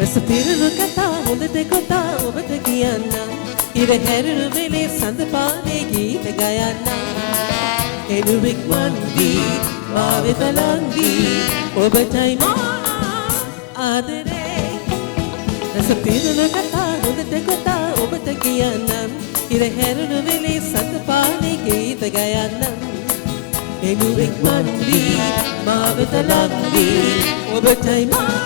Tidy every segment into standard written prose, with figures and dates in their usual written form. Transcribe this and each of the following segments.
රස පිරුණු කතා හොඳට කොතා ඔබට කියන්නම්. ඉර හැරුණු වෙලේ සඳ පානේ ගීත ගයන්නම්. එනුවෙක් වන්දී මා වෙත ලංදී ඔබටයි මා ආදරේ. රස පිරුණු කතා හොඳට කොතා ඔබට කියන්නම්. ඉර හැරුණු වෙලේ සඳ පානේ ගීත ගයන්නම්. එනුවෙක් වන්දී මා වෙත ලංදී ඔබටයි මා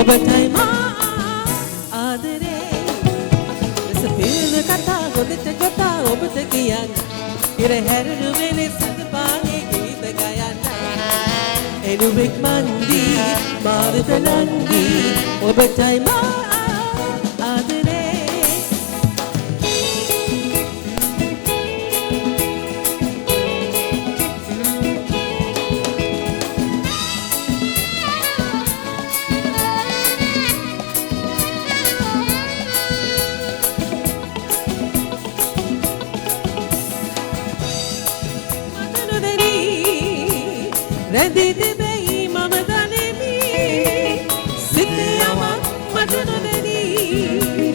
ඔබටයි මා ආදරේ. රස පිරුණු කතා හොඳට කොතා ඔබට කියන්න. ඉර හැරුණු වෙලේ සඳ පානේ ගීත ගයන්න. එනුවෙක් මන්දී මා වෙත ලංදී ඔබටයි මා රැඳී තිබෙයි මම දනිමි. සිතේ යමක් මට නොදැනී.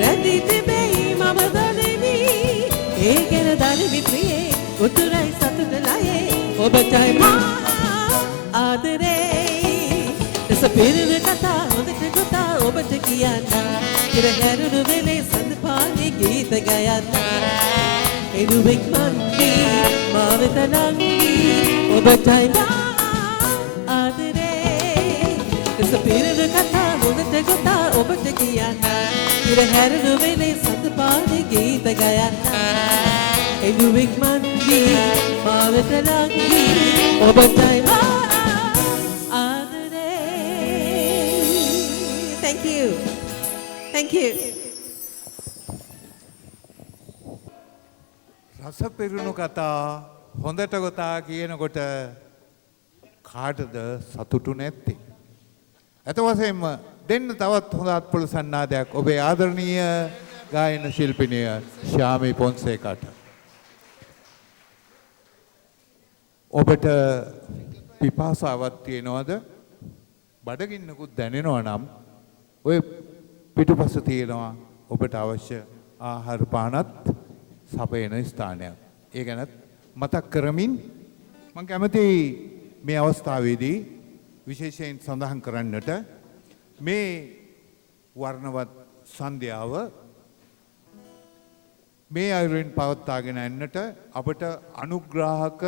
රැඳී තිබෙයි මම දනිමි. ඒ ගැන දනිමි ප්‍රියේ උතුරයි සතුට ලයේ ඔබටයි මා ආදරේ. රස පිරුණු කතා හොඳට කොතා ඔබට කියන්න. ඉර හැරුණු වෙලේ සඳ පානේ ගීත ගයන්න. එනුවෙක් මන්දී මා වෙත ලංදී ඔබටයි මා රස පිරුණු කතා හොඳට කොතා ඔබට කියන්න. ඉර හැරුණු වෙලේ සඳ පානේ ගීත ගයන්න. එනුවෙක් මන්දී මා වෙත ලංදී ඔබටයි මා ආදරේ. Thank you. Thank you. රස පිරුණු කතා හොඳට කොතා කියනකොට කාටද සතුටු නැත්තේ? ඇත වශයෙන්ම දෙන්න තවත් හොඳ අත්පොළ සන්නාදයක් ඔබේ ආදරණීය ගායන ශිල්පිනිය ශාමි පොන්සේකාට. ඔබට පිපාසාවක් තියෙනවද? බඩගින්නකුත් දැනෙනවා නම් ඔය පිටුපස තියෙනවා ඔබට අවශ්‍ය ආහාර පානත් සපයන ස්ථානයක්. ඒ ගැනත් මතක් කරමින් මම කැමතියි මේ අවස්ථාවේදී විශේෂයෙන් සඳහන් කරන්නට මේ වර්ණවත් සන්ධ්‍යාව මේ අයුරින් පවත්වාගෙන යන්නට අපට අනුග්‍රාහක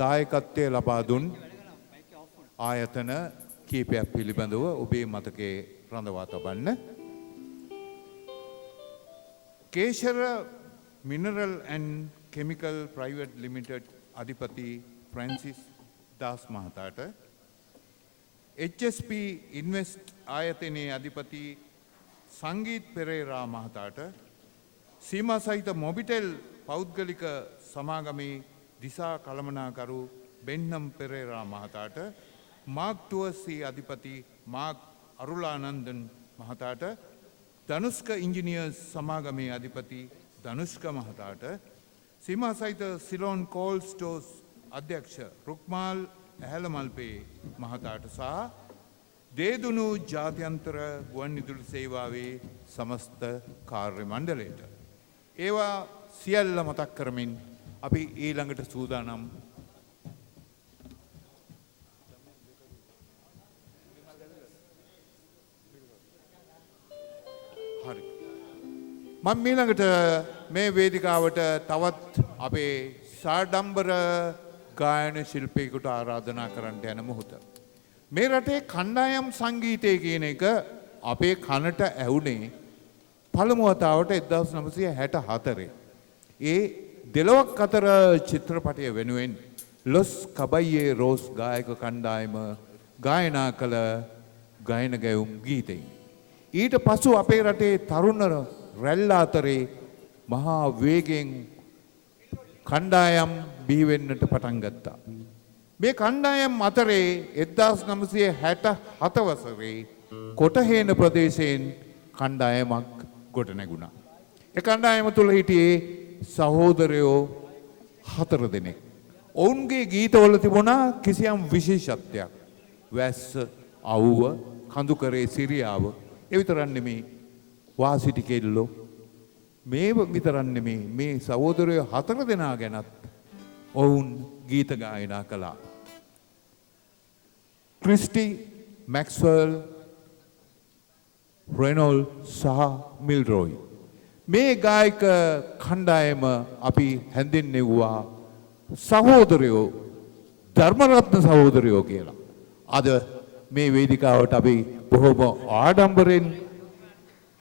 දායකත්වය ලබා දුන් ආයතන කීපයක් පිළිබඳව ඔබේ මතකයේ රඳවා තබන්න. Keshara mineral and chemical private limited අධිපති ෆ්‍රැන්සිස් දාස් මහතාට, HSP ඉන්වෙස්ට් ආයතනයේ අධිපති සංගීත් පෙරේරා මහතාට, සීමා සහිත මොබිටෙල් පෞද්ගලික සමාගමේ දිසා කළමනාකරු බෙන්නම් පෙරේරා මහතාට, මාක් ටුවර්සී අධිපති මාක් අරුලානන්දන් මහතාට, ධනුෂ්ක ඉංජිනියර්ස් සමාගමේ අධිපති ධනුෂ්ක මහතාට, සීමා සහිත සිලෝන් කෝල් ස්ටෝර්ස් අධ්‍යක්ෂ රුක්මාල් ඇහැලමල්පේ මහතාට සහ දේදුණු ජාත්‍යන්තර ගුවන්විදුලි සේවාවේ සමස්ත කාර්ය මණ්ඩලයට. ඒවා සියල්ල මතක් කරමින් අපි ඊළඟට සූදානම් හරි. මම ඊළඟට මේ වේදිකාවට තවත් අපේ සාඩම්බර ගායන ශිල්පියෙකුට ආරාධනා කරන්න යන මොහොත. මේ රටේ කණ්ඩායම් සංගීතය කියන එක අපේ කනට ඇහුනේ පළමු වතාවට 1964. ඒ දෙලොවක් අතර චිත්‍රපටය වෙනුවෙන් ලොස් කබයියේ රෝස් ගායක කණ්ඩායම ගායනා කළ ගායන ගැයුම් ගීතයි. ඊට පසු අපේ රටේ තරුණ රැල්ල අතරේ මහා වේගෙන් කණ්ඩායම් බිහිවෙන්නට පටන් ගත්තා. මේ කණ්ඩායම් අතරේ 1967 වසරේ කොටහේන ප්‍රදේශයෙන් කණ්ඩායමක් ගොඩ නැගුණා. ඒ කණ්ඩායම තුල හිටියේ සහෝදරයෝ 4 දෙනෙක්. ඔවුන්ගේ ගීතවල තිබුණා කිසියම් විශේෂත්වයක්. වැස්ස, අවුව, කඳුකරේ සිරියාව. ඒ විතරක් නෙමේ වාසිටි කෙල්ලෝ. මේ විතරක් නෙමේ මේ සහෝදරයෝ 4 දෙනා ගැනත් ඔවුන් ගීත ගායනා කළා. ක්‍රිස්ටි, මැක්ස්වෙල්, රෙනෝල් සහ මිල්රොයි. මේ ගායක කණ්ඩායම අපි හැඳින්වෙව්වා සහෝදරයෝ, ධර්මරත්න සහෝදරයෝ කියලා. අද මේ වේදිකාවට අපි බොහොම ආඩම්බරෙන්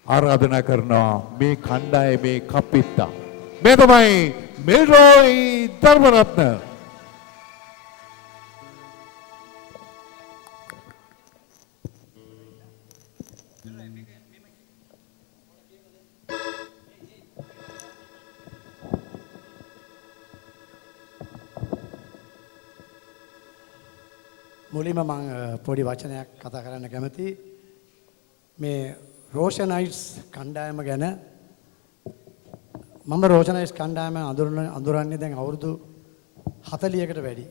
ආරාධනා කරනවා මේ කණ්ඩායමේ කප්පිත්තා. මේ තමයි මිල්රොයි ධර්මරත්න. මුලින්ම මම පොඩි වචනයක් කතා කරන්න කැමතියි. මේ රෝෂනයිට්ස් කණ්ඩායම ගැන මම රෝෂනයිට්ස් කණ්ඩායම අඳුරන්නේ දැන් අවුරුදු 40කට වැඩි.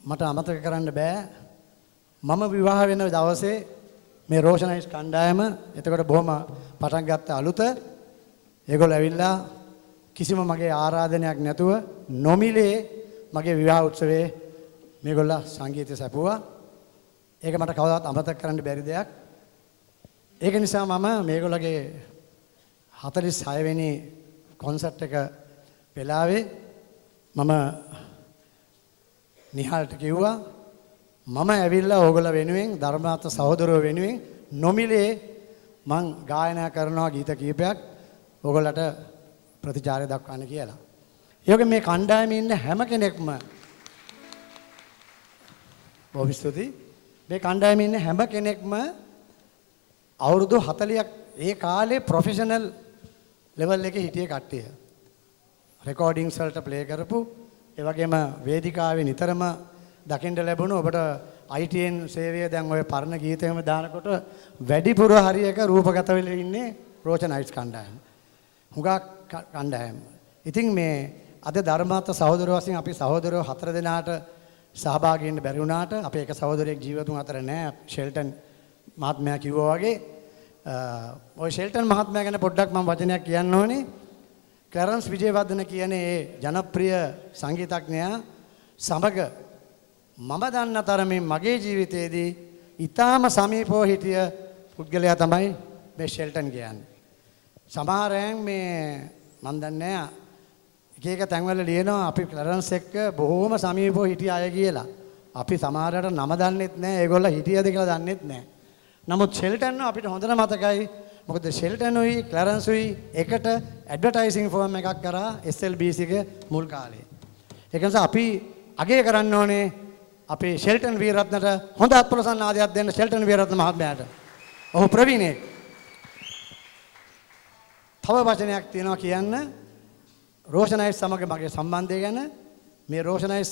මට අමතක කරන්න බෑ මම විවාහ වෙන දවසේ මේ රෝෂනයිට්ස් කණ්ඩායම එතකොට බොහොම පටන් ගත්ත අලුත ඒගොල්ලෝ ඇවිල්ලා කිසිම මගේ ආරාධනයක් නැතුව නොමිලේ මගේ විවාහ උත්සවයේ මේගොල්ලෝ සංගීතය සැපුවා. ඒක මට කවදාවත් අමතක කරන්න බැරි දෙයක්. ඒක නිසා මම මේගොල්ලෝගේ 46 වෙනි කොන්සර්ට් එක වෙලාවේ මම නිහාල්ට කිව්වා මම ඇවිල්ලා ඕගොල්ලෝ වෙනුවෙන් ධර්මාර්ථ සහෝදරයෝ වෙනුවෙන් නොමිලේ මං ගායනා කරනවා ගීත කීපයක් ඕගොල්ලන්ට ප්‍රතිචාරය දක්වන්න කියලා. ඒ වගේ මේ කණ්ඩායමේ ඉන්න හැම කෙනෙක්ම බොහොම ස්තුතියි. මේ කණ්ඩායමේ ඉන්න හැම කෙනෙක්ම අවුරුදු 40ක් ඒ කාලේ ප්‍රොෆෙෂනල් ලෙවල් එකේ හිටිය කට්ටිය. රෙකෝඩින්ග්ස් වලට ප්ලේ කරපු ඒ වගේම වේදිකාවේ නිතරම දකින්න ලැබුණු ඔබට ITN සේවය දැන් ඔය පරණ ගීතෙම දානකොට වැඩිපුර හරියක රූපගත වෙලා ඉන්නේ රෝෂනයිට්ස් කණ්ඩායම. හුඟක් කණ්ඩායම. ඉතින් මේ අද ධර්මාර්ථ සහෝදරයෝ වශයෙන් අපි සහෝදරයෝ 4 දෙනාට සහභාගී වෙන්න බැරි වුණාට අපේ එක සහෝදරයෙක් ජීවතුන් අතර නැහැ. ෂෙල්ටන් මහත්මයා කිව්වා වගේ ඔය ෂෙල්ටන් මහත්මයා ගැන පොඩ්ඩක් මම වචනයක් කියන්න ඕනේ. ක්ලැරන්ස් විජේවර්ධන කියන ඒ ජනප්‍රිය සංගීතඥයා සමග මම දන්න තරමින් මගේ ජීවිතයේදී ඊටාම සමීපව හිටිය පුද්ගලයා තමයි මේ ෂෙල්ටන් කියන්නේ. සමහරයන් මේ මන් දන්නේ එක තැන්වල ලියනවා අපි ක්ලැරන්ස් එක්ක බොහොම සමීපව හිටිය අය කියලා. අපි සමහරකට නම දන්නෙත් නැහැ. ඒගොල්ලෝ හිටියද කියලා දන්නෙත් නැහැ. නමුත් ෂෙල්ටන් අපිට හොඳට මතකයි. මොකද ෂෙල්ටන් උයි ක්ලැරන්ස් උයි එකට ඇඩ්වර්ටයිසින් ෆර්ම් එකක් කරා SLBC එක මුල් කාලේ. ඒක නිසා අපි අගය කරන්න ඕනේ අපේ ෂෙල්ටන් වීරරත්නට හොඳ අප්‍රසන්න ආදරයක් දෙන්න ෂෙල්ටන් වීරරත්න මහත්මයාට. ඔහු ප්‍රවීණයෙක්. තව වචනයක් තියෙනවා කියන්න රෝෂනයිට් සමග මගේ සම්බන්ධය ගැන. මේ රෝෂනයිට්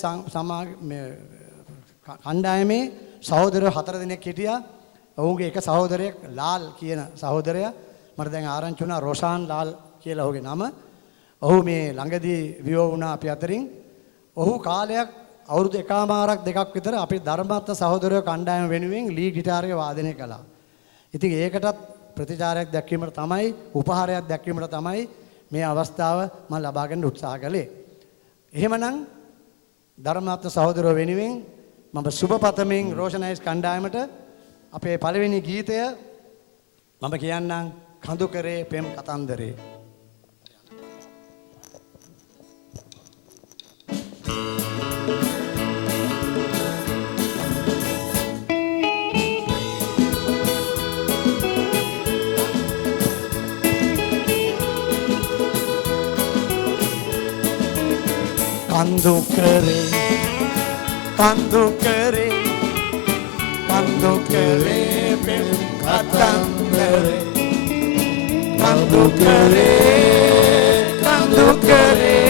කණ්ඩායමේ සහෝදරයෝ 4 දෙනෙක් හිටියා. ඔවුන්ගේ එක සහෝදරයෙක් ලාල් කියන සහෝදරයා මට දැන් ආරංචි වුණා රොෂාන් ලාල් කියලා ඔහුගේ නම. ඔහු මේ ළඟදී වියෝ වුණා අපි අතරින්. ඔහු කාලයක් අවුරුදු එකමාරක් දෙකක් විතර අපි ධර්මාර්ථ සහෝදරයෝ කණ්ඩායම වෙනුවෙන් ලී ගිටාරය වාදනය කළා. ඉතින් ඒකටත් ප්‍රතිචාරයක් දැක්වීමට තමයි උපහාරයක් දැක්වීමට තමයි මේ අවස්ථාව මම ලබා ගන්න උත්සාහ කළේ. එහෙමනම් ධර්මාර්ථ සහෝදරයෝ වෙනුවෙන් මම සුබ පතමින් රෝෂනයිට්ස් කණ්ඩායමට අපේ පළවෙනි ගීතය මම කියන්නම් කඳුකරේ පෙම් කතන්දරේ. කඳු කරේ කඳු කරේ කඳු කරේ පෙම් කතන්දරේ කඳු කරේ කඳු කරේ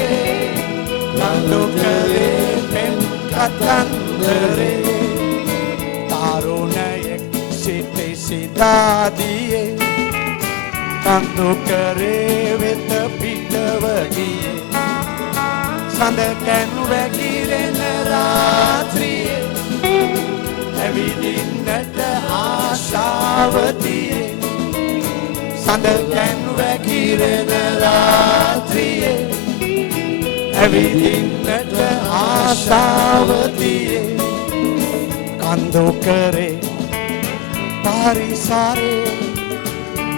කඳු කරේ පෙම් කතන්දරේ තරුණයෙක් සිටි සිතාදියේ කඳු කරේ වෙත පිටව ගියේ සඳ කැනු වැగిරෙන රාත්‍රියේ ඇවිදින්නට ආශාව තියේ සඳ කැනු වැగిරෙන රාත්‍රියේ ඇවිදින්නට ආශාව තියේ කඳු කරේ පරිසරේ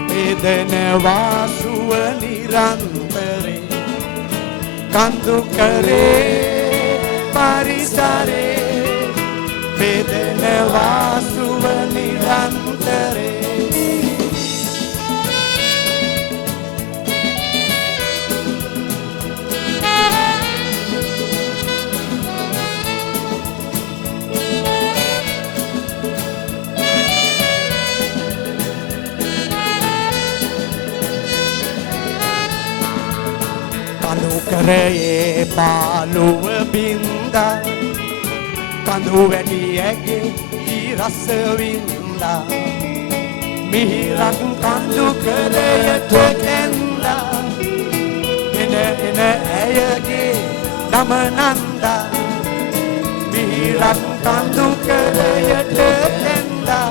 වේදනවා සුව නිරන්තරේ කඳු කරේ පරිසරේ වේදනවා සුව නිරන්තරේ කඳු කරේ පාළුව බින්දා කඳු වැටි ඇගේ රස වින්දා මිහිරක් කඳු කරයට කැන්දා එන ඇයගේ නම නන්දා මිහිරක් කඳු කරයට කැන්දා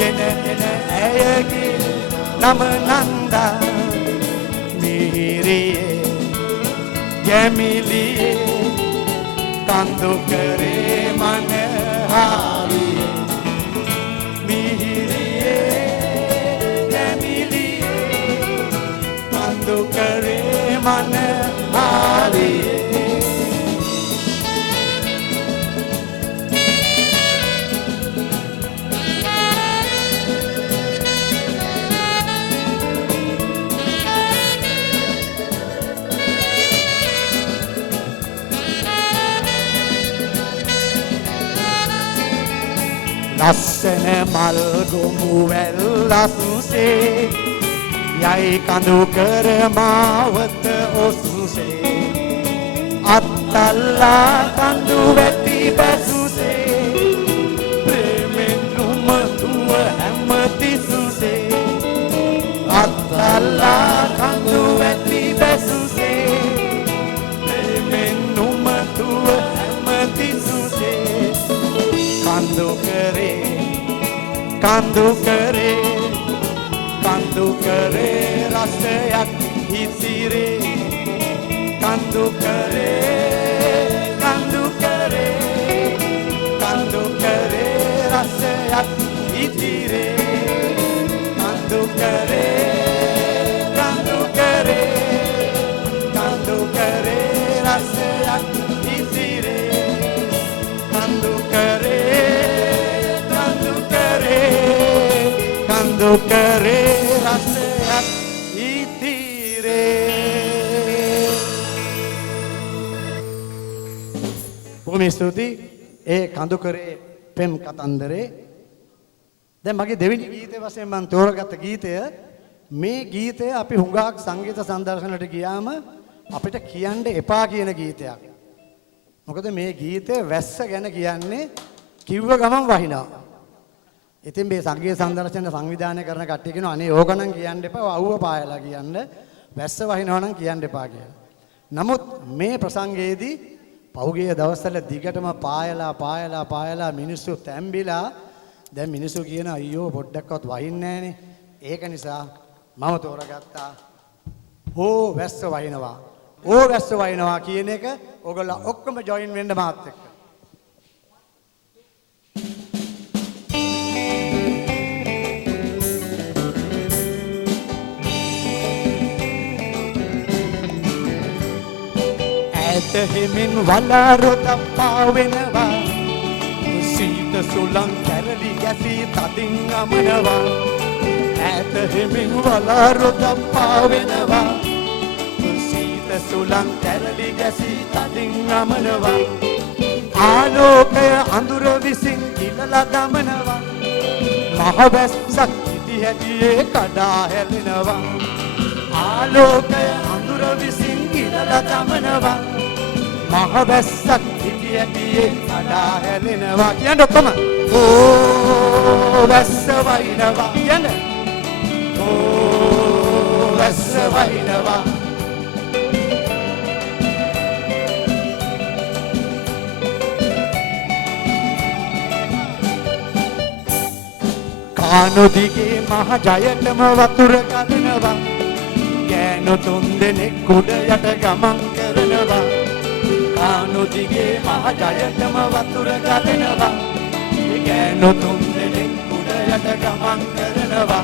එන ඇයගේ නම නන්දා මිහිරියේ ගැමිලියේ කඳු කරේ මනහාරියේ මිහිරියේ ගැමිලියේ කඳු කරේ මනහාරියේ ලස්සන මල් ගොමු වැල්ලස්සේ යයි කඳු කර මාවත ඔස්සේ අත්තල්ලා කඳු වැටි බැසුසේ ප්‍රේමෙන් නුමතුව හැමතිසුසේ අත්තල්ලා කඳු වැටි බැසුසේ ප්‍රේමෙන් නුමතුව හැමතිසුසේ කඳු කරේ කඳු කරේ කඳු කරේ රසයක් ඉතිරේ කඳු කරේ කඳු කරේ කඳු කරේ රසයක් ඉතිරේ කඳු කරේ කඳු කරේ කඳු කරේ රසයක් ඉතිරේ කඳු කරේ කඳු කරේ රසයක් ඉතිරේ. බොහොම ස්තුතියි. ඒ කඳු කරේ පෙම් කතන්දරේ. දැන් මගේ දෙවෙනි ගීතය වශයෙන් මම තෝරගත්ත ගීතය මේ ගීතය අපි හුඟක් සංගීත සංදර්ශනවලට ගියාම අපිට කියන්න එපා කියන ගීතයක්. මොකද මේ ගීතය වැස්ස ගැන කියන්නේ කිව්ව ගමන් වහිනවා. ඉතින් මේ සංගීත සංදර්ශන සංවිධානය කරන කට්ටිය කියනවා අනේ ඕක නම් කියන්න එපා අවුව පායලා කියන්න වැස්ස වහිනවා නම් කියන්න එපා කියලා. නමුත් මේ ප්‍රසංගයේදී පහුගිය දවස්වල දිගටම පායලා මිනිස්සු තැම්බිලා දැන් මිනිස්සු කියන අයියෝ පොඩ්ඩක්වත් වහින්නේ නැහනේ. ඒක නිසා මම තෝරගත්තා ඕ වැස්ස වහිනවා කියන එක ඔයගොල්ලෝ ඔක්කොම ජොයින් වෙන්න මාත් එක්ක. හිමින් වලාරොතක් පාවෙනවා සීත සුළං කැරලි ගැසී තදින් අමනවා ඈත හිමින් වලාරොතක් පාවෙනවා සීත තුලන් කැරලි ගැසී තදින් රමනවා ආලෝකය අඳුර විසින් ඉලලා දමනවා මහවැස්සක් ඉදි හැටියේ කඩා හැලෙනවා ආලෝකය අඳුර විසින් ඉලලා දමනවා මහවැස්සක් ඉදි හැටියේ කඩා හැලෙනවා කියන්න ඔක්කොම ඕ වැස්ස වයින්නවා කියන්න ඕ වැස්ස වයින්නවා කානු දිගේ මහ ජයටම වතුර ගලනවා ගෑනු තුන් දෙනෙක් කුඩ යට ගමන් කරනවා කානු දිගේ මහ ජයටම වතුර ගලනවා ගෑනු තුන් දෙනෙක් කුඩ යට ගමන් කරනවා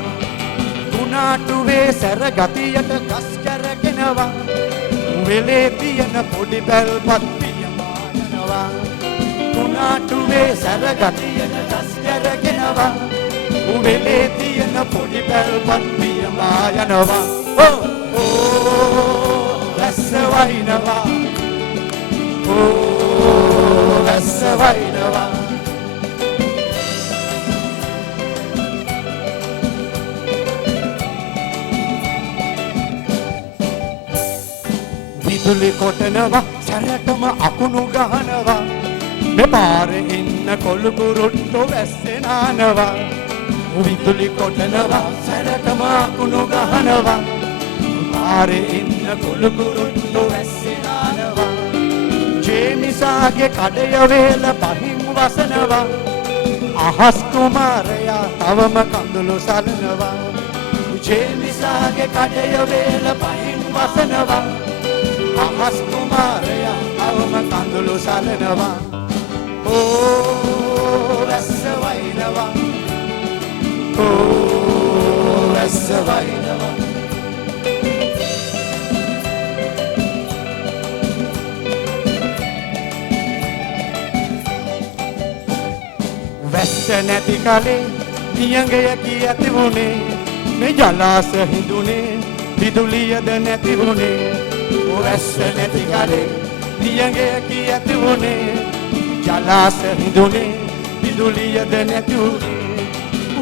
තුනාටුවේ සැර ගතියට ගස් කැරගෙනවා වෙලේ තියෙන පොඩි බැල්පත් පියමා යනවා තුනාටුවේ සැර ගතියට ගස් කැරගෙනවා උඹේ තියෙන පොඩි පැල්පත් පියමා යනවා ඕ වැස්ස වයින්නවා ඕ වැස්ස වයින්නවා විදුලි කොටනවා සැරටම අකුණු ගහනවා මෙපාරේ ඉන්න කොළු කුරුට්ටෝ වැස්සේ නානවා විදුලි කොටනවා සැරටම අකුණු ගහනවා පාරේ ඉන්න කොළු කුරුට්ටෝ වැස්සේ නානවා ජේමිසාගේ කඩය වේල පහින් වසනවා අහස් කුමාරයා තවම කඳුළු සලනවා ජේමිසාගේ කඩය වේල පහින් වසනවා අහස් කුමාරයා තවම කඳුළු සලනවා ඕ වැස්ස වයින්නවා ඕ වැස්ස වයින්නවා වැස්ස නැති කලේ නියඟය කී ඇති වුණේ මේ ජලාශ හිඳුනේ විදුලියද නැති වුණේ වැස්ස නැති කලේ නියඟය කී ඇති වුණේ ජලාශ හිඳුනේ විදුලියද නැති වුණේ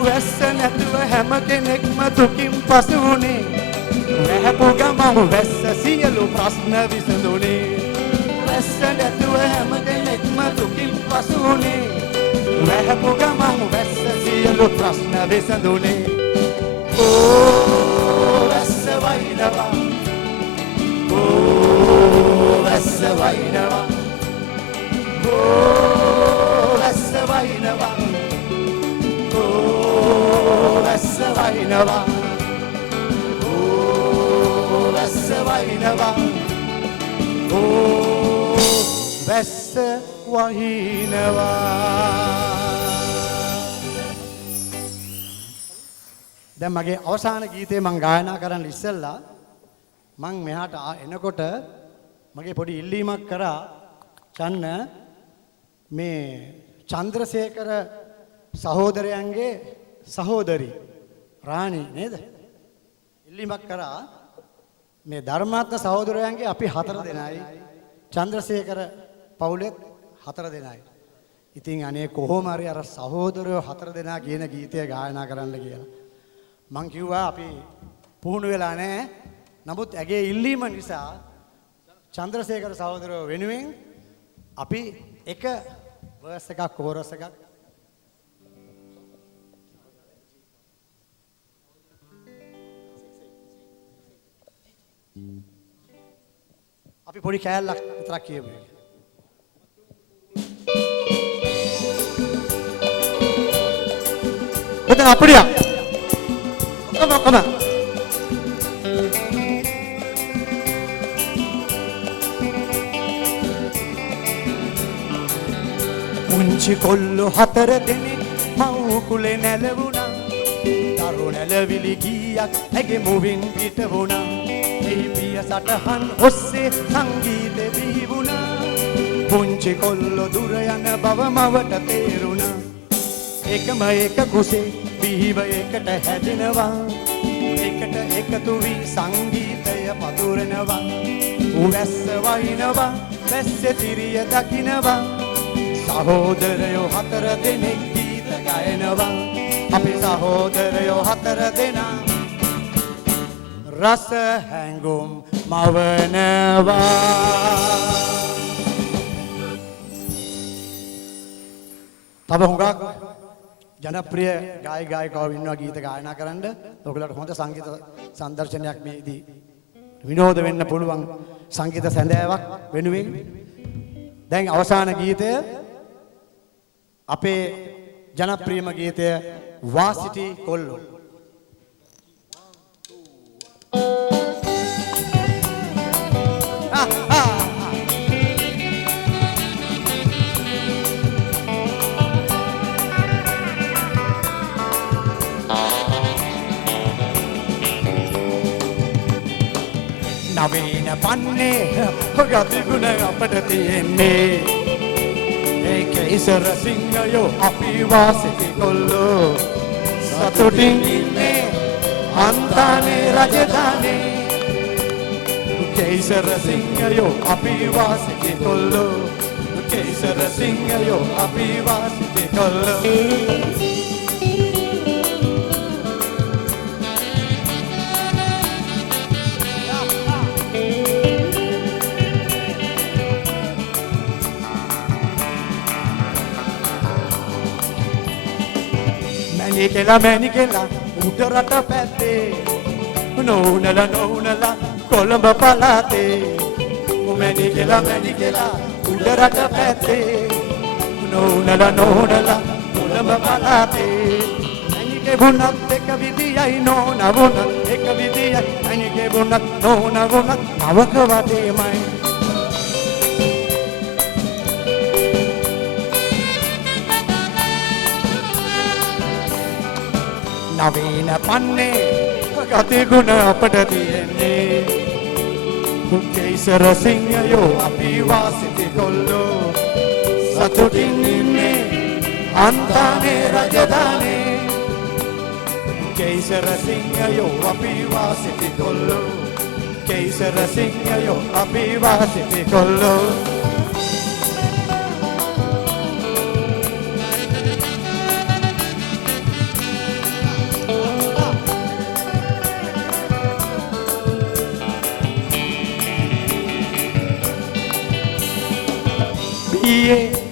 වැස්ස නැතුව හැම කෙනෙක්ම දුකින් පසු වුණේ වැහපු ගමන් වැස්ස සියලු ප්‍රශ්න විසඳුනේ වැස්ස නැතුව හැම කෙනෙක්ම දුකින් පසු වුණේ වැහපු ගමන් වැස්ස සියලු ප්‍රශ්න විසඳුනේ ඕ වැස්ස වයින්නවා ඕ වැස්ස වයින්නවා ඕ වැස්ස වයින්නවා වැස්ස වයින්නවා ඕ වැස්ස වයින්නවා ඕ වැස්ස වහිනවා දැන් මගේ අවසාන ගීතේ මම ගායනා කරන්න ඉස්සෙල්ලා මම මෙහාට එනකොට මගේ පොඩි ඉල්ලීමක් කරා චන්න මේ චන්ද්‍රසේකර සහෝදරයන්ගේ සහෝදරි රාණි නේද ඉල්ලීමක් කරා මේ ධර්මාත්ම සහෝදරයන්ගේ අපි 4 දෙනයි චන්ද්‍රසේකර පවුලෙත් 4 දෙනයි ඉතින් අනේ කොහොම හරි අර සහෝදරයෝ 4 දෙනා කියන ගීතය ගායනා කරන්න කියලා මං කිව්වා අපි පුහුණු වෙලා නැහැ නමුත් ඇගේ ඉල්ලීම නිසා චන්ද්‍රසේකර සහෝදරයෝ වෙනුවෙන් අපි එක වර්ස් එකක් කෝරස් එකක් අපි පොඩි කෑල්ලක් විතරක් කියමු. ඔතන අපිරියා. කොම. මුංචි කොල්ලෝ 4 දෙනෙක් මව් කුලේ නැලවුණා. දරුවෝ නැලවිලි ගීයක් ඇගේ මුවින් පිට වුණා. පිය සටහන් ඔස්සේ සංගීතෙ බිහි වුණා පුංචි කොල්ලෝ දුර යන බව මවට තේරුණා එකම එක කුසේ බිහිව එකට හැදෙනවා එකට එකතු වී සංගීතය පතුරනවා උවැස්ස වයින්නවා වැස්සේ තිරිය දකින්නවා සහෝදරයෝ 4 දෙනෙක් ගීත ගයනවා අපි සහෝදරයෝ 4 දෙනා රස හැඟුම් මවනවා තව හුඟක් ජනප්‍රිය ගායකයෝ ඉන්නවා ගීත ගායනා කරන්න. ඔයගොල්ලන්ට හොඳ සංගීත සංදර්ශනයක් මේදී විනෝද වෙන්න පුළුවන් සංගීත සැඳෑවක් වෙනුවෙන් දැන් අවසාන ගීතය අපේ ජනප්‍රියම ගීතය වාසිටි කොල්ලෝ. නවීන පන්නේ ගතිගුණ අපට තියෙන්නේ ඒකේ ඉසර සිංහයෝ අපි වාසිටි කොල්ලෝ සතුටින් ඉන්නේ අන්තානේ රජධානේ කේසර සිංහයෝ අපි වාසිටි කොල්ලෝ කේසර සිංහයෝ අපි වාසිටි කොල්ලෝ මැනිකෙලා උඩරට පැත්තේ නෝනලා කොළඹ පළාතේ මැනිකෙලා උඩරට පැත්තේ නෝනලා කොළඹ පළාතේ මැනිකේ වුණත් එක විදියයි නෝන වුණත් එක විදියයි මැනිකේ වුණත් නෝන වුණත් අවක වටේමයි නවීන පන්නේ ගතිගුණ අපට තියෙන්නේ කේසර සිංහයෝ අපි වාසිටි කොල්ලෝ සතුටින් ඉන්නේ අන්තානේ රජධානේ කේසර සිංහයෝ අපි වාසිටි කොල්ලෝ කේසර සිංහයෝ අපි වාසිටි කොල්ලෝ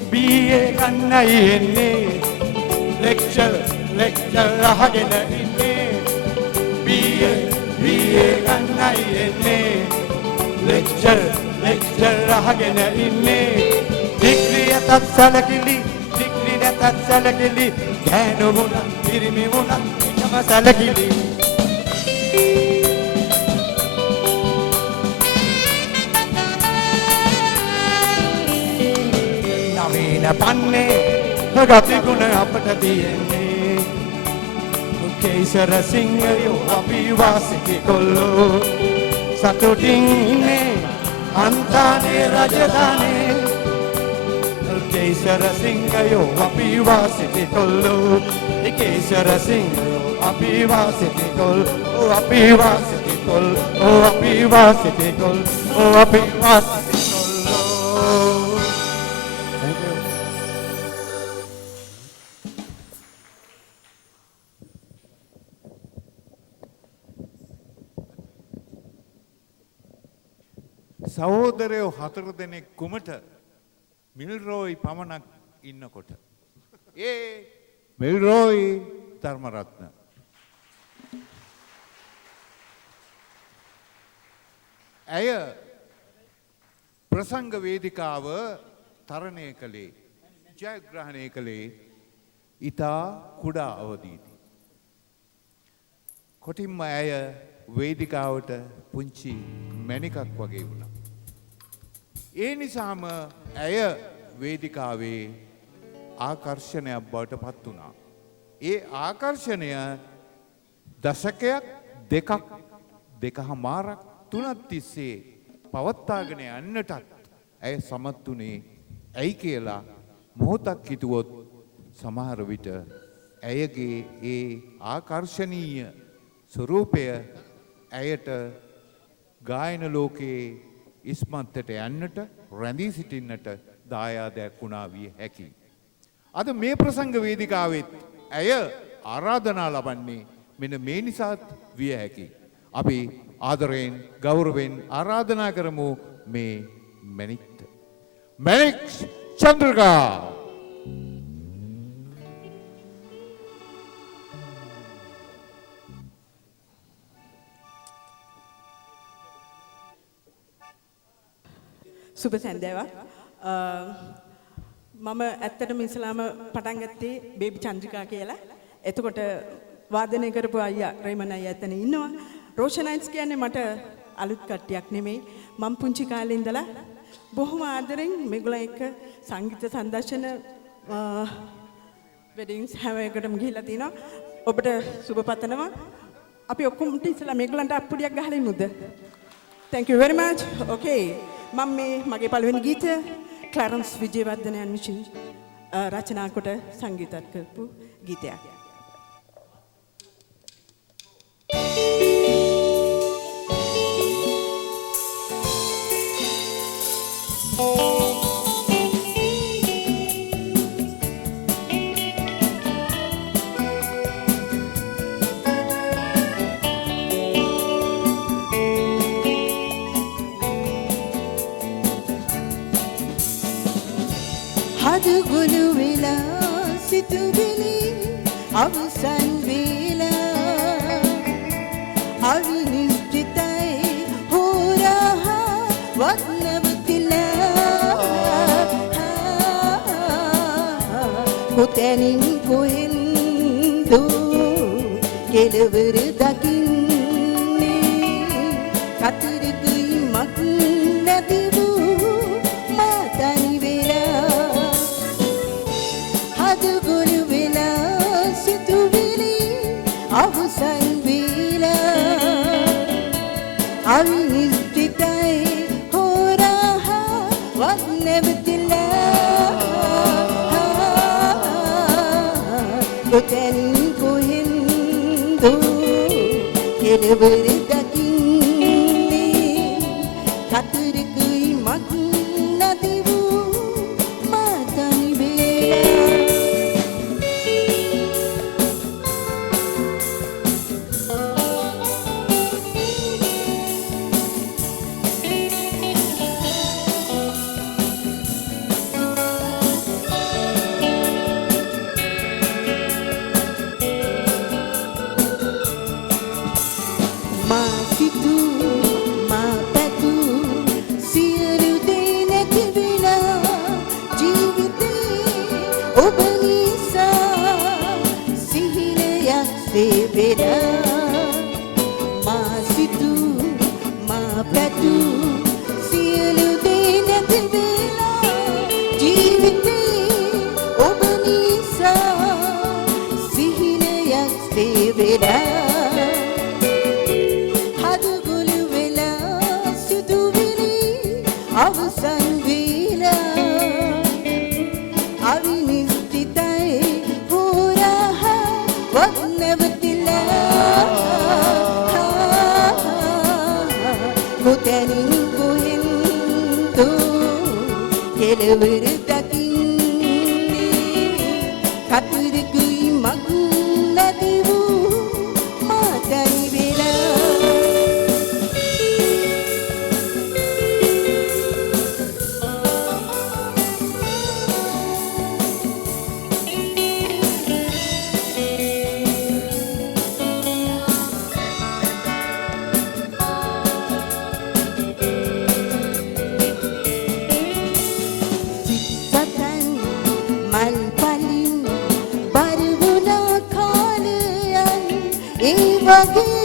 BA ගන්නයි එන්නේ ලෙක්චර් අහගෙන ඉන්නේ BA ගන්නයි එන්නේ ලෙක්චර් අහගෙන ඉන්නේ ඩිග්‍රී නැතත් සැලකිලි ගෑනු වුණත් පිරිමි වුණත් එකම සැලකිලි පන්නේ ගතිගුණ අපට තියෙන්නේ කේසර සිංහයෝ අපි වාසිටි කොල්ලෝ සතුටින් ඉන්නේ අන්තානේ රජධානේ කේසර සිංහයෝ අපි වාසිටි කොල්ලෝ කේසර සිංහයෝ අපි වාසිටි කොල්ලෝ අපි වාසිටි කොල්ලෝ අපි වාසිටි කොල්ලෝ අපි වාසිටි කොල්ලෝ සහෝදරයෝ 4 දෙනෙක් කුමට මිල්රෝයි පමණක් ඉන්නකොට ඒ මිල්රෝයි ධර්මරත්න ඇය ප්‍රසංග වේදිකාව තරණය කළේ ජයග්‍රහණය කළේ ඊතා කුඩා අවදීදී කොටින්ම ඇය වේදිකාවට පුංචි මැණිකක් වගේ වුණා. ඒ නිසාම ඇය වේදිකාවේ ආකර්ෂණයක් බවට පත් වුණා. ඒ ආකර්ෂණය දශකයක් දෙකමාරක් තුනක් තිස්සේ පවත්වාගෙන යන්නටත් ඇය සමත් වුණේ ඇයි කියලා මොහොතක් හිතුවොත් සමහර විට ඇයගේ ඒ ආකර්ෂණීය ස්වරූපය ඇයට ගායන ලෝකයේ ඉස්මත්තට යන්නට රැඳී සිටින්නට දායාදයක් වුණා විය හැකියි. අද මේ ප්‍රසංග වේදිකාවෙත් ඇය ආරාධනා ලබන්නේ මෙන්න මේ නිසාත් විය හැකියි. අපි ආදරයෙන් ගෞරවයෙන් ආරාධනා කරමු මේ මැණික්ට. මැණික් චන්ද්‍රිකා සුබ සැන්දෑවක්. මම ඇත්තටම ඉස්ලාම පටන් ගත්තේ බේබි චන්ද්‍රිකා කියලා. එතකොට වාදනය කරපු අයියා රේමන් අයියා එතන ඉන්නවා. රෝෂනයිට්ස් කියන්නේ මට අලුත් කට්ටියක් නෙමෙයි. මම පුංචි කාලේ ඉඳලා බොහොම ආදරෙන් මේගොල්ලෝ එක්ක සංගීත සංදර්ශන වෙඩින්ග්ස් හැම එකටම ගිහිල්ලා තිනවා. ඔබට සුබ පතනවා. අපි ඔක්කොම ඉස්සලා මේගොල්ලන්ට අප්පුඩියක් ගහලා ඉමුද? Thank you very much. Okay. මම මේ මගේ පළවෙනි ගීතය ක්ලැරන්ස් විජේවර්ධනයන් විසින් රචනා කොට සංගීතත් කරපු ගීතයක්. හදුගුළු වෙලා සිතුවිලි අවසන් වෙලා අවිනිශ්චිතයි හොරහා වත්නවතිලා කොතැනින් කොහෙන්ද කෙළවර දකින්නේ කතරකුයි මක් නැති වූ මාතනි වෙලා හදුගුළු වෙලා සිතුවිලි අවසන් වෙලා අවිනිශ්චිතයි හොරහා වත්නවතිලා කොතැනින් කොහෙන්ද කෙළවර දකින්නේ කතරකුයි මක් නැති වූ මාතනි වෙලා මා සිතු මා පැතු සියලු දේ නැති වෙලා ජීවිතේ ඔබ නිසා සිහිනයක් සේවෙලා මා සිතු මා පැතු සියලු දේ නැති වෙලා ජීවිතේ ඔබ නිසා සිහිනයක් සේවෙලා හදුගුළු වෙලා සිතුවිලි අවසන් වෙලා අවිනිශ්චිතයි හොරහා වත්නවතිලා කොතැනින් කොහෙන්ද කෙළවර දකින්නේ කතරකුයි මක් නැති වූ මාතනි වෙලා සිත්සතන් මල් පලින් බර වුණා කාලයන් ඒ වගේ